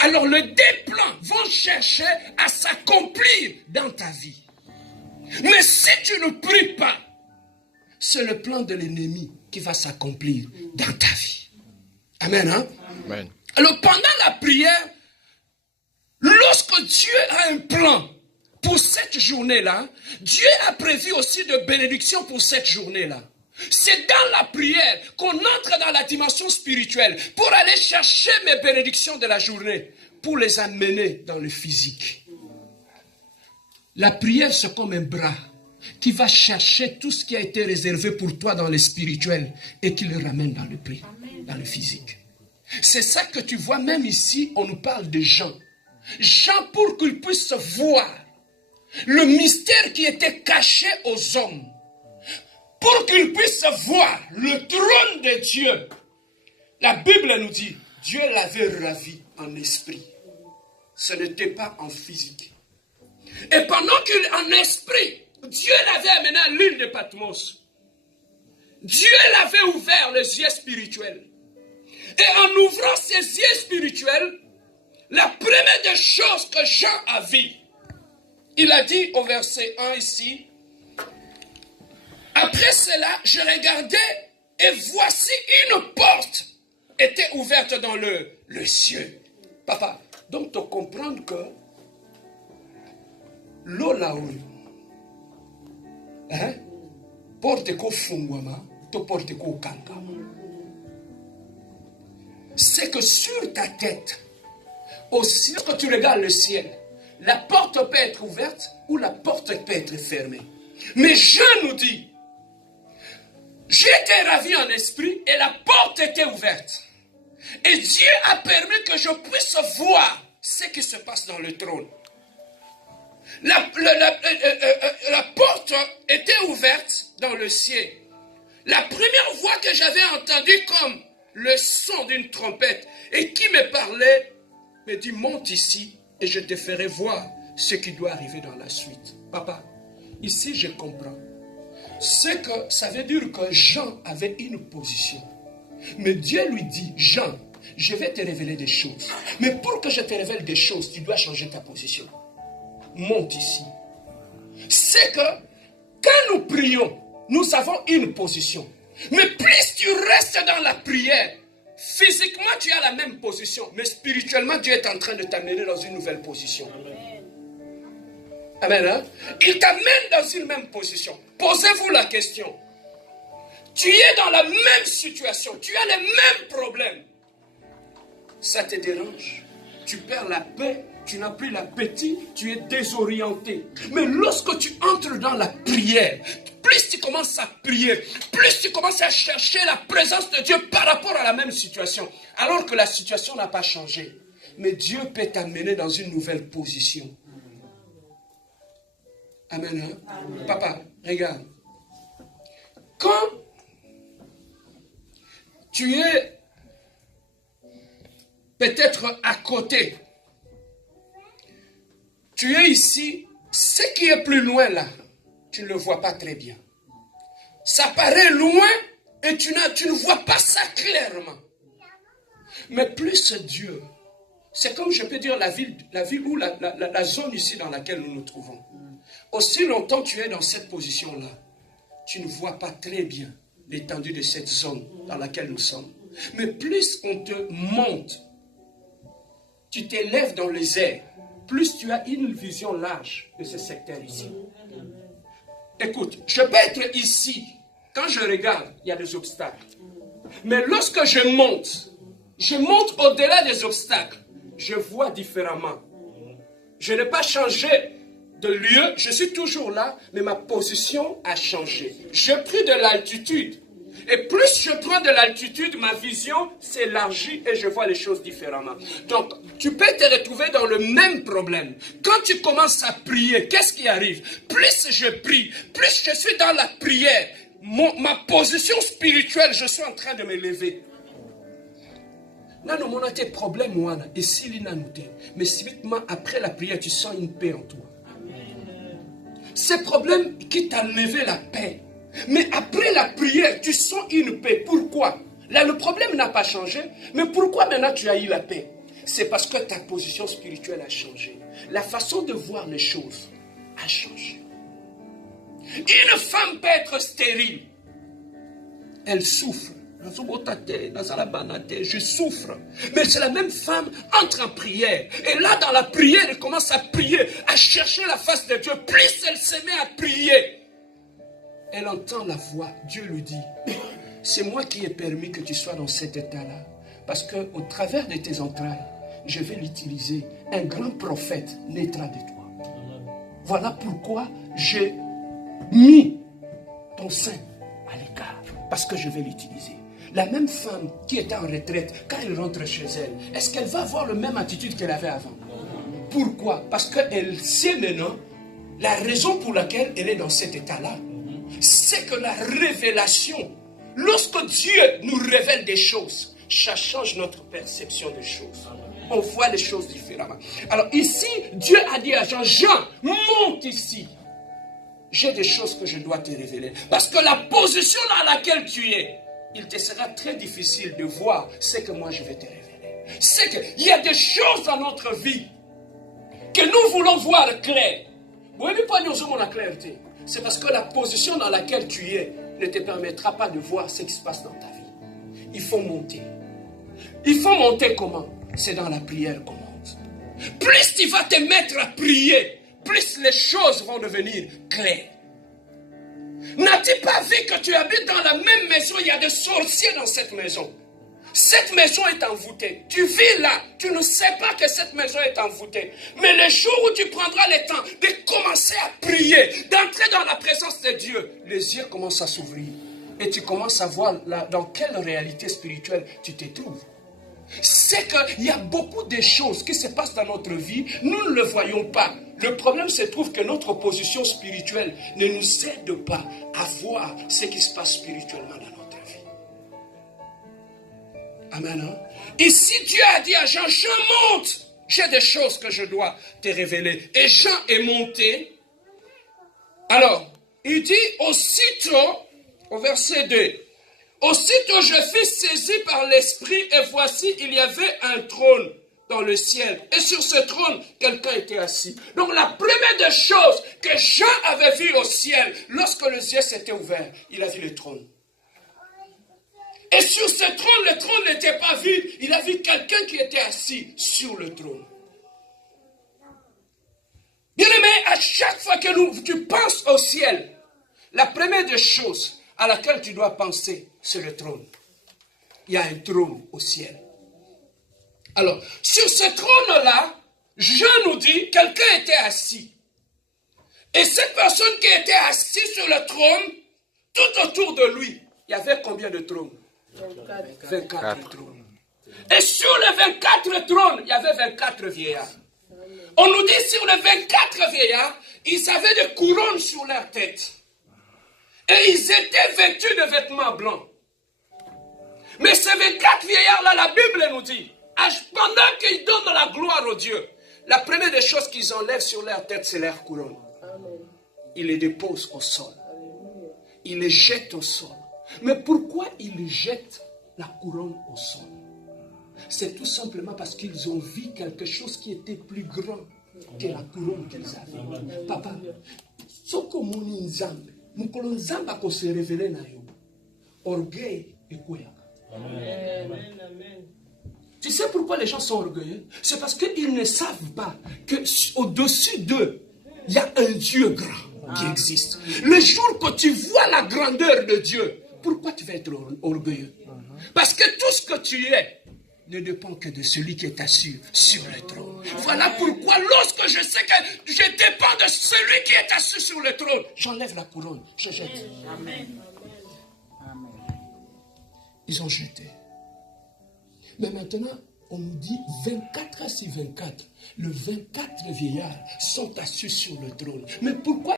Alors des plans vont chercher à s'accomplir dans ta vie. Mais si tu ne pries pas, c'est le plan de l'ennemi qui va s'accomplir dans ta vie. Amen, hein? Amen. Alors pendant la prière, lorsque Dieu a un plan pour cette journée-là, Dieu a prévu aussi de bénédictions pour cette journée-là. C'est dans la prière qu'on entre dans la dimension spirituelle pour aller chercher mes bénédictions de la journée, pour les amener dans le physique. La prière, c'est comme un bras qui va chercher tout ce qui a été réservé pour toi dans le spirituel et qui le ramène dans le dans le physique. C'est ça que tu vois, même ici, on nous parle de Jean. Jean, pour qu'il puisse voir le mystère qui était caché aux hommes, pour qu'il puisse voir le trône de Dieu. La Bible nous dit, Dieu l'avait ravi en esprit. Ce n'était pas en physique. Et pendant qu'il en esprit, Dieu l'avait amené à l'île de Patmos. Dieu l'avait ouvert les yeux spirituels. Et en ouvrant ses yeux spirituels, la première des choses que Jean a vues, il a dit au verset 1 ici, après cela, je regardais et voici une porte était ouverte dans le ciel. Papa, donc tu comprends que l'eau là-haut, hein, porte ko fungwama, to porte ko kankama. C'est que sur ta tête, aussi que tu regardes le ciel, la porte peut être ouverte ou la porte peut être fermée. Mais Jean nous dit, j'étais ravi en esprit et la porte était ouverte. Et Dieu a permis que je puisse voir ce qui se passe dans le trône. La porte était ouverte dans le ciel. La première voix que j'avais entendue comme le son d'une trompette et qui me parlait, me dit, monte ici et je te ferai voir ce qui doit arriver dans la suite. Papa, ici je comprends. C'est que ça veut dire que Jean avait une position. Mais Dieu lui dit, Jean, je vais te révéler des choses. Mais pour que je te révèle des choses, tu dois changer ta position. Monte ici. C'est que quand nous prions, nous avons une position. Mais plus tu restes dans la prière, physiquement tu as la même position. Mais spirituellement, Dieu est en train de t'amener dans une nouvelle position. Amen. Hein? Il t'amène dans une même position. Posez-vous la question. Tu es dans la même situation. Tu as les mêmes problèmes. Ça te dérange. Tu perds la paix. Tu n'as plus l'appétit. Tu es désorienté. Mais lorsque tu entres dans la prière, plus tu commences à prier, plus tu commences à chercher la présence de Dieu par rapport à la même situation. Alors que la situation n'a pas changé. Mais Dieu peut t'amener dans une nouvelle position. Amen. Hein? Amen. Papa, regarde. Quand tu es peut-être à côté, tu es ici, ce qui est plus loin là, tu ne le vois pas très bien. Ça paraît loin et tu ne vois pas ça clairement. Mais plus Dieu, c'est comme je peux dire la ville ou la zone ici dans laquelle nous nous trouvons. Aussi longtemps tu es dans cette position-là, tu ne vois pas très bien l'étendue de cette zone dans laquelle nous sommes. Mais plus on te monte, tu t'élèves dans les airs, plus tu as une vision large de ce secteur ici. Écoute, je peux être ici, quand je regarde, il y a des obstacles. Mais lorsque je monte au-delà des obstacles, je vois différemment. Je n'ai pas changé de lieu, je suis toujours là, mais ma position a changé. Je pris de l'altitude. Et plus je prends de l'altitude, ma vision s'élargit et je vois les choses différemment. Donc, tu peux te retrouver dans le même problème. Quand tu commences à prier, qu'est-ce qui arrive? Plus je prie, plus je suis dans la prière, ma position spirituelle, je suis en train de m'élever. Là, nous avons des problèmes, et si mais subitement, après la prière, tu sens une paix en toi. Ces problèmes qui t'ont levé la paix. Mais après la prière, tu sens une paix. Pourquoi? Là, le problème n'a pas changé. Mais pourquoi maintenant tu as eu la paix? c'est parce que ta position spirituelle a changé. La façon de voir les choses a changé. Une femme peut être stérile. Elle souffre. Je souffre. Mais c'est la même femme entre en prière. Et là, dans la prière, elle commence à prier, à chercher la face de Dieu. Plus elle se met à prier, elle entend la voix. Dieu lui dit, c'est moi qui ai permis que tu sois dans cet état-là. Parce qu'au travers de tes entrailles, je vais l'utiliser. Un grand prophète naîtra de toi. Voilà pourquoi j'ai mis ton sein à l'écart. Parce que je vais l'utiliser. La même femme qui était en retraite, quand elle rentre chez elle, est-ce qu'elle va avoir la même attitude qu'elle avait avant? Pourquoi? Parce qu'elle sait maintenant la raison pour laquelle elle est dans cet état-là. C'est que la révélation, lorsque Dieu nous révèle des choses, ça change notre perception des choses. On voit les choses différemment. Alors ici, Dieu a dit à Jean, Jean, monte ici. J'ai des choses que je dois te révéler. Parce que la position dans laquelle tu es, il te sera très difficile de voir ce que moi je vais te révéler. C'est qu'il y a des choses dans notre vie que nous voulons voir clair. C'est parce que la position dans laquelle tu es ne te permettra pas de voir ce qui se passe dans ta vie. Il faut monter. Il faut monter comment? C'est dans la prière qu'on monte. Plus tu vas te mettre à prier, plus les choses vont devenir claires. N'as-tu pas vu que tu habites dans la même maison, il y a des sorciers dans cette maison? Cette maison est envoûtée. Tu vis là, tu ne sais pas que cette maison est envoûtée. Mais le jour où tu prendras le temps de commencer à prier, d'entrer dans la présence de Dieu, les yeux commencent à s'ouvrir. Et tu commences à voir dans quelle réalité spirituelle tu te trouves. C'est qu'il y a beaucoup de choses qui se passent dans notre vie, nous ne le voyons pas. Le problème se trouve que notre position spirituelle ne nous aide pas à voir ce qui se passe spirituellement dans notre vie. Amen. Hein? Ici, Dieu a dit à Jean, Jean monte, j'ai des choses que je dois te révéler. Et Jean est monté. Alors, il dit aussitôt, au verset 2, aussitôt je fus saisi par l'Esprit et voici il y avait un trône dans le ciel. Et sur ce trône, quelqu'un était assis. Donc la première des choses que Jean avait vu au ciel, lorsque les yeux s'étaient ouverts, il a vu le trône. Et sur ce trône, le trône n'était pas vide. Il a vu quelqu'un qui était assis sur le trône. Bien-aimé, à chaque fois que tu penses au ciel, la première des choses à laquelle tu dois penser, c'est le trône. Il y a un trône au ciel. Alors, sur ce trône-là, Jean nous dit, quelqu'un était assis. Et cette personne qui était assise sur le trône, tout autour de lui, il y avait combien de trônes? 24 trônes. Et sur les 24 trônes, il y avait 24 vieillards. On nous dit sur les 24 vieillards, ils avaient des couronnes sur leur tête. Et ils étaient vêtus de vêtements blancs. Mais ces 24 vieillards-là, la Bible nous dit, pendant qu'ils donnent la gloire au Dieu, la première des choses qu'ils enlèvent sur leur tête, c'est leur couronne. Ils les déposent au sol. Ils les jettent au sol. Mais pourquoi ils jettent la couronne au sol? C'est tout simplement parce qu'ils ont vu quelque chose qui était plus grand que la couronne qu'ils avaient. Papa, ce que mon Nzambe, mon Nzambe a se révélé na yo. Orgueil et quoi? Amen. Tu sais pourquoi les gens sont orgueilleux? C'est parce qu'ils ne savent pas qu'au-dessus d'eux, il y a un Dieu grand qui existe. Le jour que tu vois la grandeur de Dieu, pourquoi tu vas être orgueilleux? Parce que tout ce que tu es ne dépend que de celui qui est assis sur le trône. Voilà pourquoi lorsque je sais que je dépends de celui qui est assis sur le trône, j'enlève la couronne, je jette. Amen. Ils ont jeté. Mais maintenant, on nous dit 24 sur 24. Les 24 vieillards sont assis sur le trône. Mais pourquoi